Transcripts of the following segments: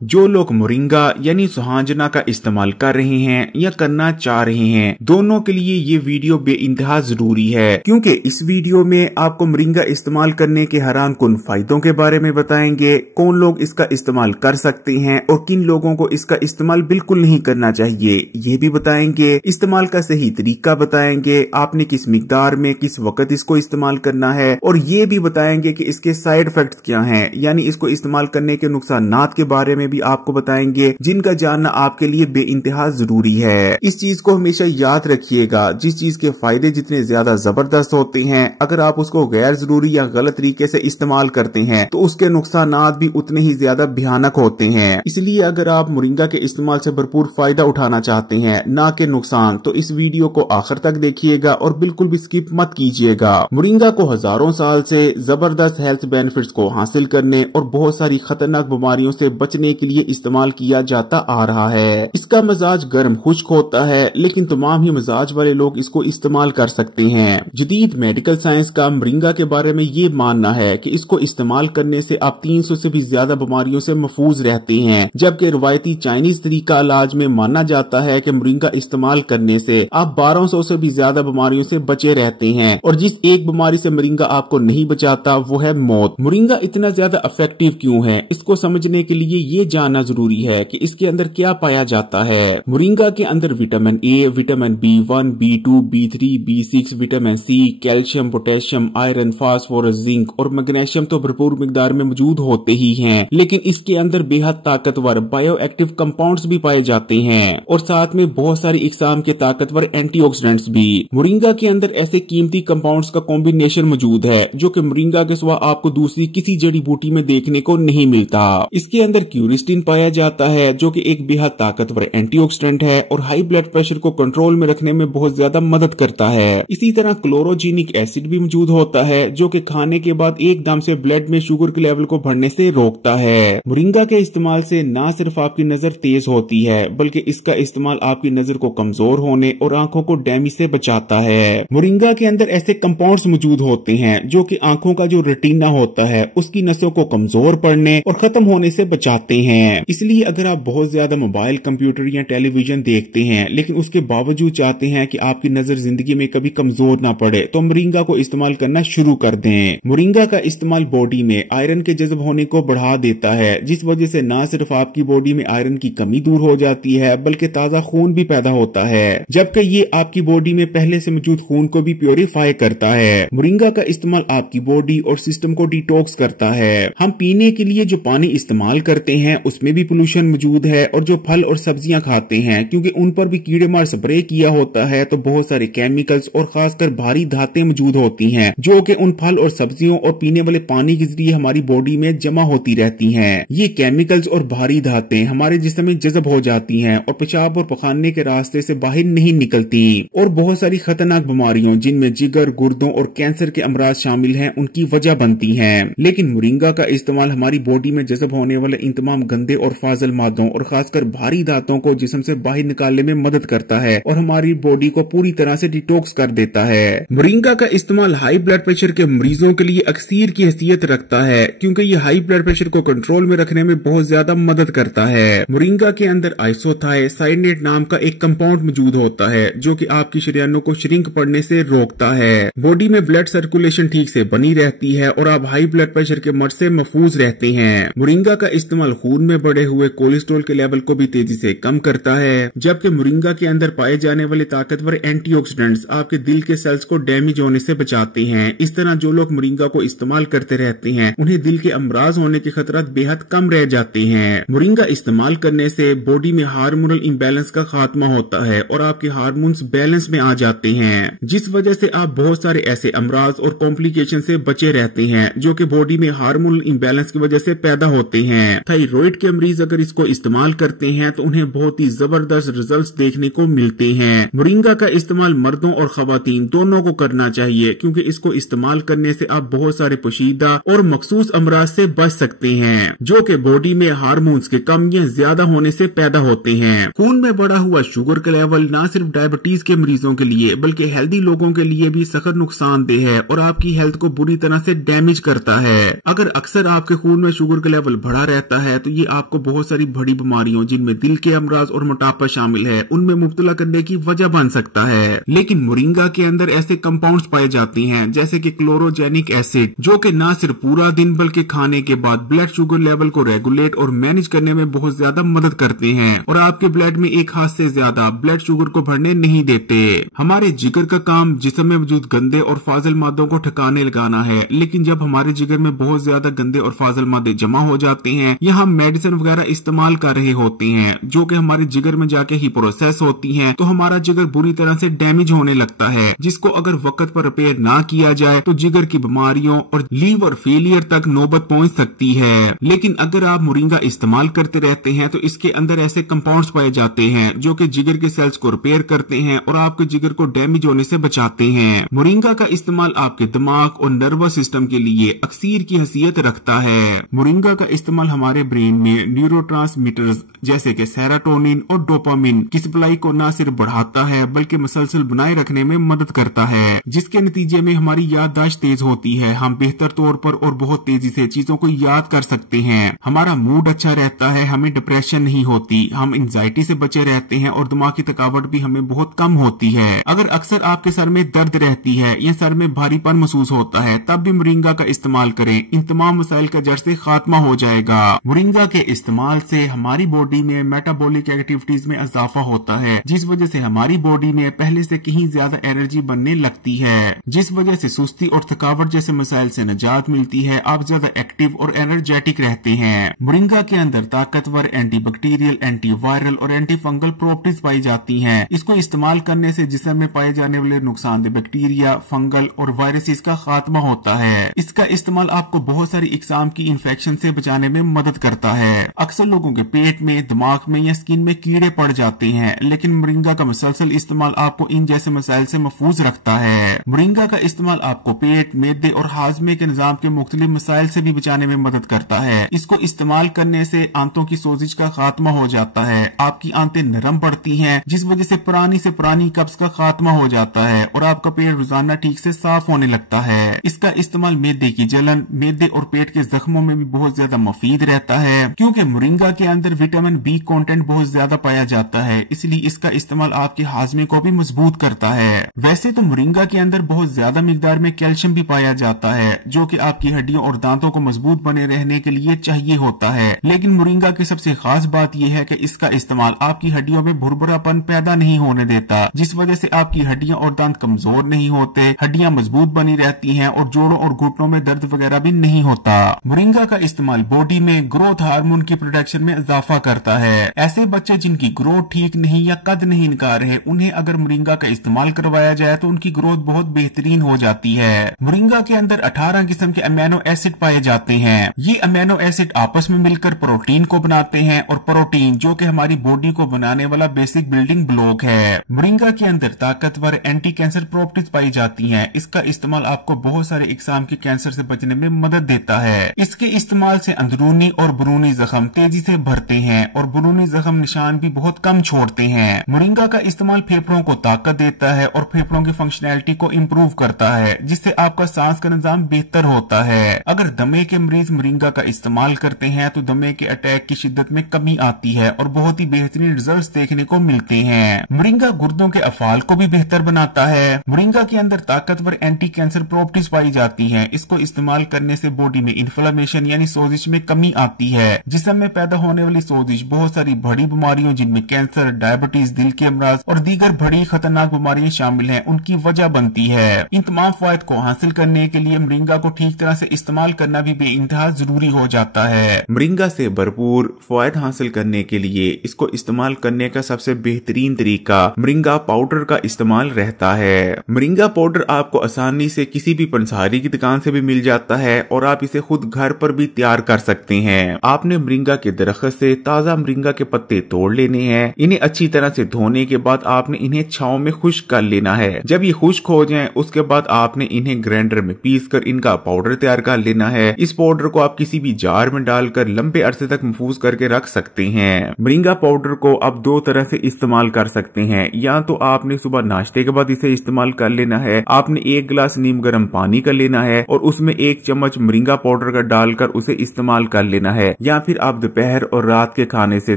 जो लोग मोरिंगा यानी सुहांजना का इस्तेमाल कर रहे हैं या करना चाह रहे हैं, दोनों के लिए ये वीडियो बेइंतहा जरूरी है, क्योंकि इस वीडियो में आपको मोरिंगा इस्तेमाल करने के हैरान कुन फायदों के बारे में बताएंगे, कौन लोग इसका इस्तेमाल कर सकते हैं और किन लोगों को इसका इस्तेमाल बिल्कुल नहीं करना चाहिए, ये भी बताएंगे। इस्तेमाल का सही तरीका बताएंगे, आपने किस मिकदार में किस वक्त इसको इस्तेमाल करना है, और ये भी बताएंगे कि इसके साइड इफेक्ट्स क्या हैं, यानी इसको इस्तेमाल करने के नुकसानात के बारे में भी आपको बताएंगे, जिनका जानना आपके लिए बेइंतहा जरूरी है। इस चीज को हमेशा याद रखिएगा, जिस चीज के फायदे जितने ज्यादा जबरदस्त होते हैं, अगर आप उसको गैर जरूरी या गलत तरीके से इस्तेमाल करते हैं तो उसके नुकसानात भी उतने ही ज्यादा भयानक होते हैं। इसलिए अगर आप मोरिंगा के इस्तेमाल से भरपूर फायदा उठाना चाहते हैं, ना कि नुकसान, तो इस वीडियो को आखिर तक देखिएगा और बिल्कुल भी स्किप मत कीजिएगा। मोरिंगा को हजारों साल से जबरदस्त हेल्थ बेनिफिट्स को हासिल करने और बहुत सारी खतरनाक बीमारियों से बचने के लिए इस्तेमाल किया जाता आ रहा है। इसका मजाज गर्म खुश्क होता है, लेकिन तमाम ही मजाज वाले लोग इसको इस्तेमाल कर सकते हैं। जदीद मेडिकल साइंस का मोरिंगा के बारे में ये मानना है कि इसको इस्तेमाल करने से आप 300 से भी ज्यादा बीमारियों से महफूज रहते हैं, जबकि रवायती चाइनीज तरीका इलाज में माना जाता है कि मोरिंगा इस्तेमाल करने से आप 1200 से भी ज्यादा बीमारियों से बचे रहते हैं, और जिस एक बीमारी से मोरिंगा आपको नहीं बचाता वो है मौत। मोरिंगा इतना ज्यादा इफेक्टिव क्यों है, इसको समझने के लिए ये जानना जरूरी है कि इसके अंदर क्या पाया जाता है। मोरिंगा के अंदर vitamin A, vitamin B1, B2, B3, B6, vitamin C, calcium, potassium, iron, phosphorus, zinc और मैग्नीशियम तो भरपूर मिकदार में मौजूद होते ही हैं, लेकिन इसके अंदर बेहद ताकतवर बायो एक्टिव कंपाउंड्स भी पाए जाते हैं और साथ में बहुत सारी इकसाम के ताकतवर एंटीऑक्सीडेंट्स भी। मोरिंगा के अंदर ऐसे कीमती कंपाउंड्स का कॉम्बिनेशन मौजूद है जो कि मोरिंगा के सिवा आपको दूसरी किसी जड़ी बूटी में देखने को नहीं मिलता। इसके अंदर क्यूरिस्टिन पाया जाता है जो कि एक बेहद ताकतवर एंटीऑक्सीडेंट है और हाई ब्लड प्रेशर को कंट्रोल में रखने में बहुत ज्यादा मदद करता है। इसी तरह क्लोरोजेनिक एसिड भी मौजूद होता है जो कि खाने के बाद एकदम से ब्लड में शुगर के लेवल को बढ़ने से रोकता है। मोरिंगा के इस्तेमाल से न सिर्फ आपकी नजर तेज होती है, बल्कि इसका इस्तेमाल आपकी नजर को कमजोर होने और आंखों को डैमेज से बचाता है। मोरिंगा के अंदर ऐसे कंपाउंड्स मौजूद होते हैं जो कि आंखों का जो रेटिना होता है उसकी नसों को कमजोर पड़ने और खत्म होने से बचाते हैं। इसलिए अगर आप बहुत ज्यादा मोबाइल, कंप्यूटर या टेलीविजन देखते हैं लेकिन उसके बावजूद चाहते हैं कि आपकी नजर जिंदगी में कभी कमजोर ना पड़े, तो मोरिंगा को इस्तेमाल करना शुरू कर दें। मोरिंगा का इस्तेमाल बॉडी में आयरन के जज्ब होने को बढ़ा देता है, जिस वजह से न सिर्फ आपकी बॉडी में आयरन की कमी दूर हो जाती है बल्कि ताजा खून भी पैदा होता है, जबकि ये आपकी बॉडी में पहले से मौजूद खून को भी प्योरीफाई करता है। मोरिंगा का इस्तेमाल आपकी बॉडी और सिस्टम को डिटॉक्स करता है। हम पीने के लिए जो पानी इस्तेमाल करते हैं उसमें भी पोल्यूशन मौजूद है, और जो फल और सब्जियां खाते हैं क्योंकि उन पर भी कीड़े मार स्प्रे किया होता है तो बहुत सारे केमिकल्स और खासकर भारी धातें मौजूद होती हैं जो कि उन फल और सब्जियों और पीने वाले पानी के जरिए हमारी बॉडी में जमा होती रहती हैं। ये केमिकल्स और भारी धातें हमारे जिस्म में जज्ब हो जाती हैं और पेशाब और पखाने के रास्ते से बाहर नहीं निकलती, और बहुत सारी खतरनाक बीमारियों जिनमें जिगर, गुर्दों और कैंसर के अमराज शामिल हैं उनकी वजह बनती हैं। लेकिन मोरिंगा का इस्तेमाल हमारी बॉडी में जज्ब होने वाले इन तमाम गंदे और फाजिल मादों और खासकर भारी धातों को जिस्म से बाहर निकालने में मदद करता है और हमारी बॉडी को पूरी तरह से डिटॉक्स कर देता है। मोरिंगा का इस्तेमाल हाई ब्लड प्रेशर के मरीजों के लिए अक्सीर की हैसियत रखता है, क्योंकि ये हाई ब्लड प्रेशर को कंट्रोल में रखने में बहुत ज्यादा मदद करता है। मोरिंगा के अंदर आइसोथायोसाइनेट नाम का एक कंपाउंड मौजूद होता है जो कि आपकी शरीयानों को श्रिंक पड़ने से रोकता है। बॉडी में ब्लड सर्कुलेशन ठीक से बनी रहती है और आप हाई ब्लड प्रेशर के मर्ज से महफूज रहते हैं। मोरिंगा का इस्तेमाल खून में बढ़े हुए कोलेस्ट्रॉल के लेवल को भी तेजी से कम करता है, जबकि मोरिंगा के अंदर पाए जाने वाले ताकतवर एंटीऑक्सीडेंट्स आपके दिल के सेल्स को डैमेज होने से बचाते हैं। इस तरह जो लोग मोरिंगा को इस्तेमाल करते रहते हैं उन्हें दिल के अमराज होने के खतरात बेहद कम रह जाते हैं। मोरिंगा इस्तेमाल करने से बॉडी में हार्मोनल इम्बैलेंस का खात्मा होता है और आपके हार्मोन्स बैलेंस में आ जाते हैं, जिस वजह से आप बहुत सारे ऐसे अमराज और कॉम्प्लिकेशन से बचे रहते हैं जो कि बॉडी में हार्मोनल इम्बैलेंस की वजह से पैदा होते हैं। थायराइड के मरीज अगर इसको इस्तेमाल करते हैं तो उन्हें बहुत ही जबरदस्त रिजल्ट्स देखने को मिलते हैं। मोरिंगा का इस्तेमाल मर्दों और खवातीन दोनों को करना चाहिए, क्योंकि इसको इस्तेमाल करने से आप बहुत सारे पोशीदा और मखसूस अमराज से बच सकते हैं जो कि बॉडी में हार्मोन्स के कम या ज्यादा होने से पैदा होते हैं। खून में बढ़ा हुआ शुगर का लेवल न सिर्फ डायबिटीज के मरीजों के लिए बल्कि हेल्दी लोगों के लिए भी सख्त नुकसानदेह है और आपकी हेल्थ को बुरी तरह से डैमेज करता है। अगर अक्सर आपके खून में शुगर का लेवल बढ़ा रहता है तो ये आपको बहुत सारी बड़ी बीमारियों जिनमें दिल के अमराज और मोटापा शामिल है उनमें मुब्तला करने की वजह बन सकता है। लेकिन मोरिंगा के अंदर ऐसे कंपाउंड्स पाए जाते हैं जैसे कि क्लोरोजेनिक एसिड, जो कि न सिर्फ पूरा दिन बल्कि खाने के बाद ब्लड शुगर लेवल को रेगुलेट और मैनेज करने में बहुत ज्यादा मदद करते हैं और आपके ब्लड में एक हाथ से ज्यादा ब्लड शुगर को बढ़ने नहीं देते। हमारे जिगर का काम जिस्म में मौजूद गंदे और फाजिल मादों को ठिकाने लगाना है, लेकिन जब हमारे जिगर में बहुत ज्यादा गंदे और फाजिल मादे जमा हो जाते हैं या हम मेडिसिन वगैरह इस्तेमाल कर रहे होते हैं जो कि हमारे जिगर में जाके ही प्रोसेस होती हैं, तो हमारा जिगर बुरी तरह से डैमेज होने लगता है, जिसको अगर वक्त पर रिपेयर ना किया जाए तो जिगर की बीमारियों और लीवर फेलियर तक नौबत पहुंच सकती है। लेकिन अगर आप मोरिंगा इस्तेमाल करते रहते हैं तो इसके अंदर ऐसे कंपाउंड्स पाए जाते हैं जो कि जिगर के सेल्स को रिपेयर करते हैं और आपके जिगर को डैमेज होने से बचाते हैं। मोरिंगा का इस्तेमाल आपके दिमाग और नर्वस सिस्टम के लिए अक्सीर की हैसियत रखता है। मोरिंगा का इस्तेमाल हमारे ब्रेन में न्यूरोट्रांसमीटर्स जैसे कि सेरोटोनिन और डोपामिन की सप्लाई को न सिर्फ बढ़ाता है बल्कि मुसलसल बनाए रखने में मदद करता है, जिसके नतीजे में हमारी याददाश्त तेज होती है, हम बेहतर तौर पर और बहुत तेजी से चीजों को याद कर सकते हैं, हमारा मूड अच्छा रहता है, हमें डिप्रेशन नहीं होती, हम एंजाइटी से बचे रहते हैं और दिमागी थकावट भी हमें बहुत कम होती है। अगर अक्सर आपके सर में दर्द रहती है या सर में भारीपन महसूस होता है तब भी मोरिंगा का इस्तेमाल करें, इन तमाम मसाइल का जड़ से खात्मा हो जाएगा। मोरिंगा के इस्तेमाल से हमारी बॉडी में मेटाबॉलिक एक्टिविटीज में इजाफा होता है, जिस वजह से हमारी बॉडी में पहले से कहीं ज्यादा एनर्जी बनने लगती है, जिस वजह से सुस्ती और थकावट जैसे मसाइल से निजात मिलती है, आप ज्यादा एक्टिव और एनर्जेटिक रहते हैं। मोरिंगा के अंदर ताकतवर एंटी बैक्टीरियल, एंटी वायरल और एंटी फंगल प्रॉपर्टीज पाई जाती हैं। इसको इस्तेमाल करने से जिस्म में पाए जाने वाले नुकसानदेह बैक्टीरिया, फंगल और वायरसेस का खात्मा होता है। इसका इस्तेमाल आपको बहुत सारी इकसाम की इन्फेक्शन से बचाने में मदद करता है। अक्सर लोगों के पेट में, दिमाग में या स्किन में कीड़े पड़ जाते हैं, लेकिन मोरिंगा का मुसलसल इस्तेमाल आपको इन जैसे मसाइल से महफूज रखता है। मोरिंगा का इस्तेमाल आपको पेट, मैदे और हाजमे के निजाम के मुख्तलिफ मसाइल से भी बचाने में मदद करता है। इसको इस्तेमाल करने से आंतों की सोजिश का खात्मा हो जाता है, आपकी आंतें नरम पड़ती हैं, जिस वजह से पुरानी कब्ज का खात्मा हो जाता है और आपका पेट रोजाना ठीक से साफ होने लगता है। इसका इस्तेमाल मैदे की जलन, मैदे और पेट के जख्मों में भी बहुत ज्यादा मुफीद रहता है, क्योंकि मोरिंगा के अंदर विटामिन बी कंटेंट बहुत ज्यादा पाया जाता है, इसलिए इसका इस्तेमाल आपके हाजमे को भी मजबूत करता है। वैसे तो मोरिंगा के अंदर बहुत ज्यादा मिकदार में कैल्शियम भी पाया जाता है, जो कि आपकी हड्डियों और दांतों को मजबूत बने रहने के लिए चाहिए होता है। लेकिन मोरिंगा की सबसे खास बात यह है कि इसका इस्तेमाल आपकी हड्डियों में भुरभुरापन पैदा नहीं होने देता, जिस वजह से आपकी हड्डियां और दांत कमजोर नहीं होते, हड्डियां मजबूत बनी रहती हैं और जोड़ों और घुटनों में दर्द वगैरह भी नहीं होता। मोरिंगा का इस्तेमाल बॉडी में ग्रोथ हार्मोन की प्रोडक्शन में इजाफा करता है। ऐसे बच्चे जिनकी ग्रोथ ठीक नहीं या कद नहीं निकाल रहे, उन्हें अगर मोरिंगा का इस्तेमाल करवाया जाए तो उनकी ग्रोथ बहुत बेहतरीन हो जाती है। मोरिंगा के अंदर 18 किस्म के अमीनो एसिड पाए जाते हैं। ये अमीनो एसिड आपस में मिलकर प्रोटीन को बनाते हैं और प्रोटीन जो कि हमारी बॉडी को बनाने वाला बेसिक बिल्डिंग ब्लॉक है। मोरिंगा के अंदर ताकतवर एंटी कैंसर प्रॉपर्टीज पाई जाती हैं। इसका इस्तेमाल आपको बहुत सारे इकसाम के कैंसर से बचने में मदद देता है। इसके इस्तेमाल से अंदरूनी और बरूनी जख्म तेजी से भरते हैं और बरूनी जख्म निशान भी बहुत कम छोड़ते हैं। मोरिंगा का इस्तेमाल फेफड़ों को ताकत देता है और फेफड़ों की फंक्शनैलिटी को इम्प्रूव करता है, जिससे आपका सांस का निजाम बेहतर होता है। अगर दमे के मरीज मोरिंगा का इस्तेमाल करते हैं तो दमे के अटैक की शिद्दत में कमी आती है और बहुत ही बेहतरीन रिजल्ट्स देखने को मिलते हैं। मोरिंगा गुर्दों के अफाल को भी बेहतर बनाता है। मोरिंगा के अंदर ताकतवर एंटी कैंसर प्रॉपर्टीज पाई जाती हैं। इसको इस्तेमाल करने से बॉडी में इन्फ्लेमेशन यानी सोजिश में कमी आती है। जिस्म में पैदा होने वाली सोजिश बहुत सारी बड़ी बीमारियों जिनमें कैंसर, डायबिटीज, दिल के अमराज और दीगर बड़ी खतरनाक बीमारियां शामिल हैं, उनकी वजह बनती है। इन तमाम फायद को हासिल करने के लिए मोरिंगा को ठीक तरह से इस्तेमाल करना भी बेइंतहा जरूरी हो जाता है। मोरिंगा से भरपूर फायद हासिल करने के लिए इसको इस्तेमाल करने का सबसे बेहतरीन तरीका मोरिंगा पाउडर का इस्तेमाल रहता है। मोरिंगा पाउडर आपको आसानी से किसी भी पंसारी की दुकान से भी मिल जाता है और आप इसे खुद घर पर भी तैयार कर सकते हैं। आपने मोरिंगा के दरख्त से ताजा मोरिंगा के पत्ते तोड़ लेने हैं। इन्हें अच्छी तरह से धोने के बाद आपने इन्हें छांव में खुश्क कर लेना है। जब ये खुश्क हो जाएं, उसके बाद आपने इन्हें ग्राइंडर में पीस कर इनका पाउडर तैयार कर लेना है। इस पाउडर को आप किसी भी जार में डालकर लंबे अरसे तक महफूज करके रख सकते हैं। मोरिंगा पाउडर को आप दो तरह से इस्तेमाल कर सकते हैं। या तो आपने सुबह नाश्ते के बाद इसे इस्तेमाल कर लेना है। आपने 1 गिलास नीम गर्म पानी कर लेना है और उसमें 1 चम्मच मोरिंगा पाउडर का डालकर उसे इस्तेमाल कर लेना है। या फिर आप दोपहर और रात के खाने से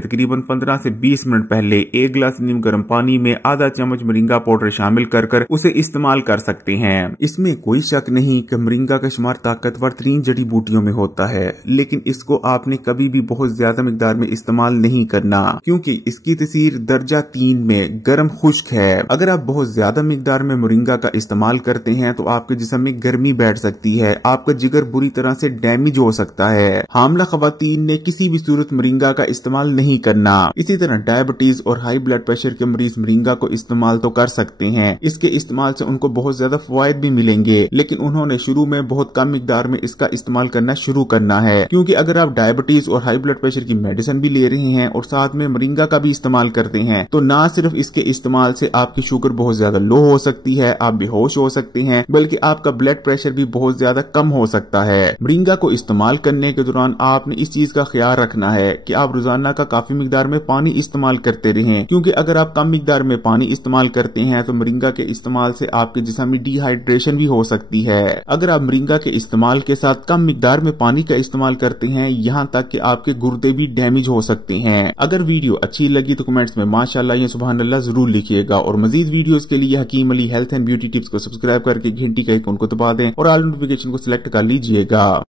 तकरीबन 15 से 20 मिनट पहले 1 गिलास नीम गर्म पानी में आधा चम्मच मोरिंगा पाउडर शामिल कर उसे इस्तेमाल कर सकते हैं। इसमें कोई शक नहीं कि मोरिंगा का शुमार ताकतवर तरीन जड़ी बूटियों में होता है, लेकिन इसको आपने कभी भी बहुत ज्यादा मिकदार में इस्तेमाल नहीं करना क्योंकि इसकी तसीर दर्जा 3 में गर्म खुश्क है। अगर आप बहुत ज्यादा मिकदार में मोरिंगा का इस्तेमाल करते हैं तो आपके जिस्म में गर्मी बैठ सकती है, आपका जिगर बुरी तरह से डैमेज हो सकता है। हामला खवातीन ने किसी भी सूरत मोरिंगा का इस्तेमाल नहीं करना। इसी तरह डायबिटीज और हाई ब्लड प्रेशर के मरीज मोरिंगा को इस्तेमाल तो कर सकते हैं, इसके इस्तेमाल से उनको बहुत ज्यादा फवायद भी मिलेंगे, लेकिन उन्होंने शुरू में बहुत कम मिकदार में इसका इस्तेमाल करना शुरू करना है क्योंकि अगर आप डायबिटीज और हाई ब्लड प्रेशर की मेडिसिन भी ले रहे हैं और साथ में मोरिंगा का भी इस्तेमाल करते हैं तो ना सिर्फ इसके इस्तेमाल से आपकी शुगर बहुत ज्यादा लो हो सकती है, आप बेहोश हो सकते हैं, बल्कि आपका ब्लड प्रेशर भी बहुत ज्यादा कम हो सकता है। मोरिंगा को इस्तेमाल करने के दौरान आपने इस चीज का ख्याल रखना है कि आप रोजाना का काफी मिकदार में पानी इस्तेमाल करते रहें क्योंकि अगर आप कम मिकदार में पानी इस्तेमाल करते हैं तो मोरिंगा के इस्तेमाल से आपके जिस्म में डिहाइड्रेशन भी हो सकती है। अगर आप मोरिंगा के इस्तेमाल के साथ कम मिकदार में पानी का इस्तेमाल करते हैं यहाँ तक कि आपके गुर्दे भी डैमेज हो सकते हैं। अगर वीडियो अच्छी लगी तो कमेंट्स में माशाअल्लाह या सुभान अल्लाह जरूर लिखिएगा और मजीद वीडियोस के लिए Hakeem Ali health and beauty tips को सब्सक्राइब करके घंटी का आइकन को दबा दें और ऑल नोटिफिकेशन को सिलेक्ट कर लीजिएगा।